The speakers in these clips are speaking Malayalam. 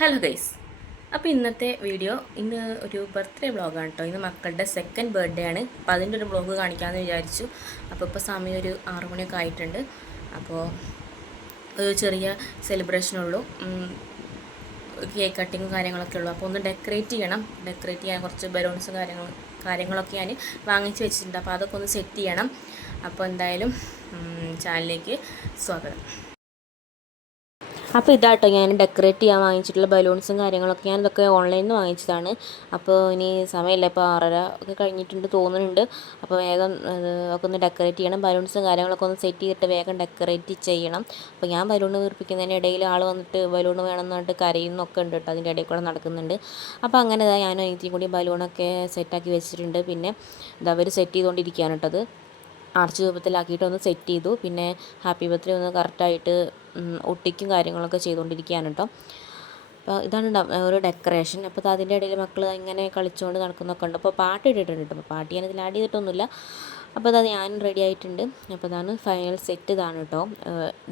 Hello guys. അപ്പോൾ ഇന്നത്തെ വീഡിയോ ഇന്ന് ഒരു ബർത്ത്ഡേ വ്ളോഗാണ് കേട്ടോ. ഇന്ന് മക്കളുടെ സെക്കൻഡ് ബർത്ത്ഡേ ആണ്. അപ്പോൾ അതിൻ്റെ ഒരു വ്ളോഗ് കാണിക്കാമെന്ന് വിചാരിച്ചു. അപ്പോൾ ഇപ്പോൾ സമയം ഒരു 6 മണിയൊക്കെ ആയിട്ടുണ്ട്. അപ്പോൾ ഒരു ചെറിയ സെലിബ്രേഷനുള്ളൂ, കേക്ക് കട്ടിങ്ങും കാര്യങ്ങളൊക്കെ ഉള്ളൂ. അപ്പോൾ ഒന്ന് ഡെക്കറേറ്റ് ചെയ്യാൻ കുറച്ച് ബലൂൺസും കാര്യങ്ങളൊക്കെ ഞാൻ വാങ്ങിച്ച് വെച്ചിട്ടുണ്ട്. അപ്പോൾ അതൊക്കെ ഒന്ന് സെറ്റ് ചെയ്യണം. അപ്പോൾ എന്തായാലും ചാനലിലേക്ക് സ്വാഗതം. അപ്പോൾ ഇതാട്ടോ ഞാൻ ഡെക്കറേറ്റ് ചെയ്യാൻ വാങ്ങിച്ചിട്ടുള്ള ബലൂൺസും കാര്യങ്ങളൊക്കെ ഞാൻ ഇതൊക്കെ ഓൺലൈനിൽ നിന്ന് വാങ്ങിച്ചതാണ്. അപ്പോൾ ഇനി സമയമില്ല, ഇപ്പോൾ 6:30 ഒക്കെ കഴിഞ്ഞിട്ടുണ്ട് തോന്നുന്നുണ്ട്. അപ്പോൾ വേഗം ഒക്കെ ഒന്ന് ഡെക്കറേറ്റ് ചെയ്യണം. ബലൂൺസും കാര്യങ്ങളൊക്കെ ഒന്ന് സെറ്റ് ചെയ്തിട്ട് വേഗം ഡെക്കറേറ്റ് ചെയ്യണം. അപ്പോൾ ഞാൻ ബലൂൺ വീർപ്പിക്കുന്നതിൻ്റെ ഇടയിൽ ആൾ വന്നിട്ട് ബലൂൺ വേണമെന്ന് പറഞ്ഞിട്ട് കരയുന്നൊക്കെ ഉണ്ട് കേട്ടോ, അതിൻ്റെ ഇടയിൽ കൂടെ നടക്കുന്നുണ്ട്. അപ്പോൾ അങ്ങനെ ഞാനും എനിക്കും കൂടി ബലൂണൊക്കെ സെറ്റാക്കി വെച്ചിട്ടുണ്ട്. പിന്നെ ഇത് അവർ സെറ്റ് ചെയ്തുകൊണ്ടിരിക്കുകയാണ് കേട്ടത്. ആർച്ച് രൂപത്തിലാക്കിയിട്ട് ഒന്ന് സെറ്റ് ചെയ്തു. പിന്നെ ഹാപ്പി ബർത്ത്ഡേ ഒന്ന് കറക്റ്റായിട്ട് ഒട്ടിക്കും കാര്യങ്ങളൊക്കെ ചെയ്തുകൊണ്ടിരിക്കുകയാണ് കേട്ടോ. അപ്പോൾ ഇതാണ് ഒരു ഡെക്കറേഷൻ. അപ്പോൾ അതിൻ്റെ ഇടയിൽ മക്കൾ ഇങ്ങനെ കളിച്ചുകൊണ്ട് നടക്കുന്നൊക്കെ ഉണ്ട്. അപ്പോൾ പാട്ട് ഇട്ടിട്ടുണ്ട് കേട്ടോ. അപ്പോൾ പാട്ട് ഞാനതിൽ ആഡ് ചെയ്തിട്ടൊന്നുമില്ല. അപ്പോൾ അത് ഞാൻ റെഡി ആയിട്ടുണ്ട്. അപ്പോൾ ഇതാണ് ഫൈനൽ സെറ്റ്, ഇതാണ് കേട്ടോ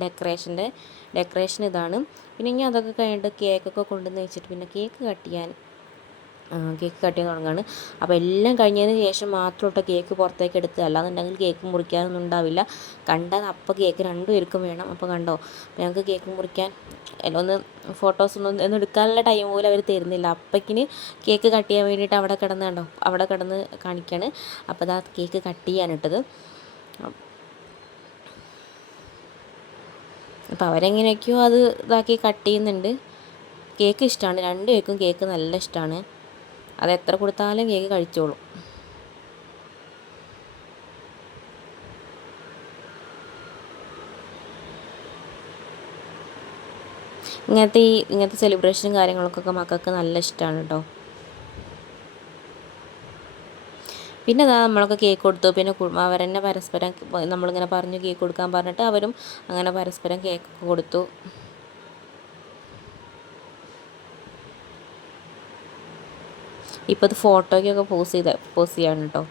ഡെക്കറേഷൻ ഇതാണ്. പിന്നെ ഇനി അതൊക്കെ കഴിഞ്ഞിട്ട് കേക്കൊക്കെ കൊണ്ടുവന്ന് വെച്ചിട്ട് പിന്നെ കേക്ക് കട്ട് ചെയ്യാൻ തുടങ്ങുകയാണ്. അപ്പോൾ എല്ലാം കഴിഞ്ഞതിന് ശേഷം മാത്രം കേട്ടോ കേക്ക് പുറത്തേക്ക് എടുത്ത്, അല്ലാന്നുണ്ടെങ്കിൽ കേക്ക് മുറിക്കാനൊന്നും ഉണ്ടാവില്ല. കണ്ടാൽ അപ്പോൾ കേക്ക് രണ്ടുപേർക്കും വേണം. അപ്പോൾ കണ്ടോ, ഞങ്ങൾക്ക് കേക്ക് മുറിക്കാൻ ഒന്ന് ഫോട്ടോസൊന്നും എടുക്കാനുള്ള ടൈം പോലും അവർ തരുന്നില്ല. അപ്പക്കിന് കേക്ക് കട്ട് ചെയ്യാൻ വേണ്ടിയിട്ട് അവിടെ കിടന്ന് കാണിക്കുകയാണ്. അപ്പോൾ അതാ കേക്ക് കട്ട് ചെയ്യാനിട്ടത്. അപ്പോൾ അവരെങ്ങനെയൊക്കെയോ അത് ഇതാക്കി കട്ട് ചെയ്യുന്നുണ്ട്. കേക്ക് ഇഷ്ടമാണ്, രണ്ടുപേർക്കും കേക്ക് നല്ല ഇഷ്ടമാണ്. അത് എത്ര കൊടുത്താലും കേക്ക് കഴിച്ചോളും. ഇങ്ങനത്തെ സെലിബ്രേഷനും കാര്യങ്ങൾക്കൊക്കെ മക്കൾക്ക് നല്ല ഇഷ്ടമാണ് കേട്ടോ. പിന്നെ അതാ നമ്മളൊക്കെ കേക്ക് കൊടുത്തു. പിന്നെ അവരെന്നെ പരസ്പരം നമ്മളിങ്ങനെ പറഞ്ഞു കേക്ക് കൊടുക്കാൻ പറഞ്ഞിട്ട് അവരും അങ്ങനെ പരസ്പരം കേക്കൊക്കെ കൊടുത്തു. ഇപ്പോൾ ഇത് ഫോട്ടോയ്ക്കൊക്കെ പോസ് ചെയ്യാണ് കേട്ടോ.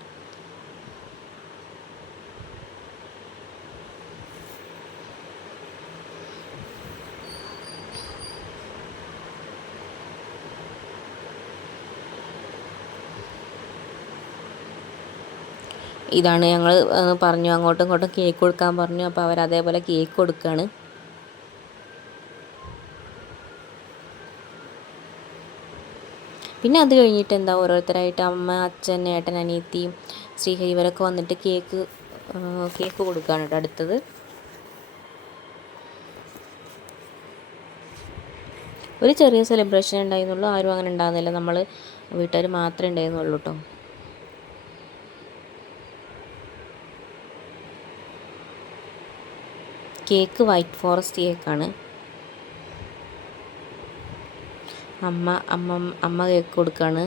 ഇതാണ് ഞങ്ങൾ പറഞ്ഞു, അങ്ങോട്ടും ഇങ്ങോട്ടും കേക്ക് കൊടുക്കാൻ പറഞ്ഞു. അപ്പോൾ അവരതേപോലെ കേക്ക് കൊടുക്കുകയാണ്. പിന്നെ അത് കഴിഞ്ഞിട്ട് എന്താ ഓരോരുത്തരായിട്ട് അമ്മ, അച്ഛൻ, ഏട്ടൻ, അനിയത്തി, ശ്രീഹരി ഇവരൊക്കെ വന്നിട്ട് കേക്ക് കൊടുക്കുകയാണ് കേട്ടോ അടുത്തത്. ഒരു ചെറിയ സെലിബ്രേഷൻ ഉണ്ടായിരുന്നുള്ളൂ, ആരും അങ്ങനെ ഉണ്ടാകുന്നില്ല, നമ്മൾ വീട്ടുകാർ മാത്രമേ ഉണ്ടായിരുന്നുള്ളൂ കേട്ടോ. കേക്ക് വൈറ്റ് ഫോറസ്റ്റ് കേക്കാണ്. അമ്മ കേക്ക് കൊടുക്കുകയാണ്.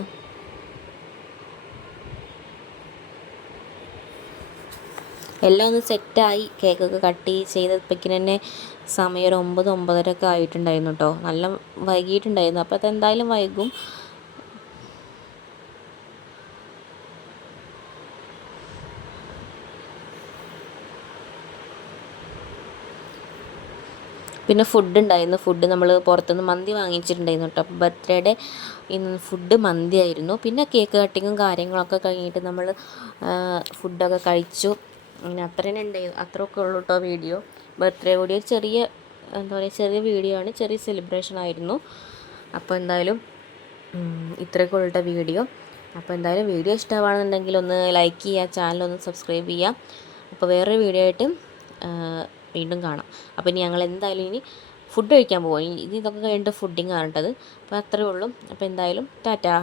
എല്ലാം ഒന്ന് സെറ്റായി, കേക്കൊക്കെ കട്ട് ചെയ്തപ്പോഴേക്കും തന്നെ സമയം ഒരു 9-9:30 ഒക്കെ ആയിട്ടുണ്ടായിരുന്നു കേട്ടോ. നല്ല വൈകിട്ടുണ്ടായിരുന്നു. അപ്പോൾ അതെന്തായാലും വൈകും. പിന്നെ ഫുഡ് നമ്മൾ പുറത്തുനിന്ന് മന്തി വാങ്ങിച്ചിട്ടുണ്ടായിരുന്നു കേട്ടോ. അപ്പോൾ ബർത്ത്ഡേയുടെ ഇന്ന് ഫുഡ് മന്തി ആയിരുന്നു. പിന്നെ കേക്ക് കട്ടിങ്ങും കാര്യങ്ങളൊക്കെ കഴിഞ്ഞിട്ട് നമ്മൾ ഫുഡൊക്കെ കഴിച്ചു. അങ്ങനെ അത്രയൊക്കെ ഉള്ളൂ കേട്ടോ വീഡിയോ. ബർത്ത്ഡേ കൂടി ഒരു ചെറിയ വീഡിയോ ആണ്, ചെറിയ സെലിബ്രേഷൻ ആയിരുന്നു. അപ്പോൾ എന്തായാലും ഇത്രയൊക്കെ ഉള്ള വീഡിയോ. അപ്പോൾ എന്തായാലും വീഡിയോ ഇഷ്ടമാണെന്നുണ്ടെങ്കിൽ ഒന്ന് ലൈക്ക് ചെയ്യുക, ചാനലൊന്ന് സബ്സ്ക്രൈബ് ചെയ്യുക. അപ്പോൾ വേറൊരു വീഡിയോ ആയിട്ട് വീണ്ടും കാണാം. അപ്പോൾ ഇനി ഞങ്ങൾ എന്തായാലും ഇനി ഫുഡ് കഴിക്കാൻ പോകും. ഇതൊക്കെ കഴിഞ്ഞിട്ട് ഫുഡിങ് ആണ് കേട്ടത്. അപ്പോൾ അത്രയേ ഉള്ളൂ. അപ്പോൾ എന്തായാലും ടാറ്റാ.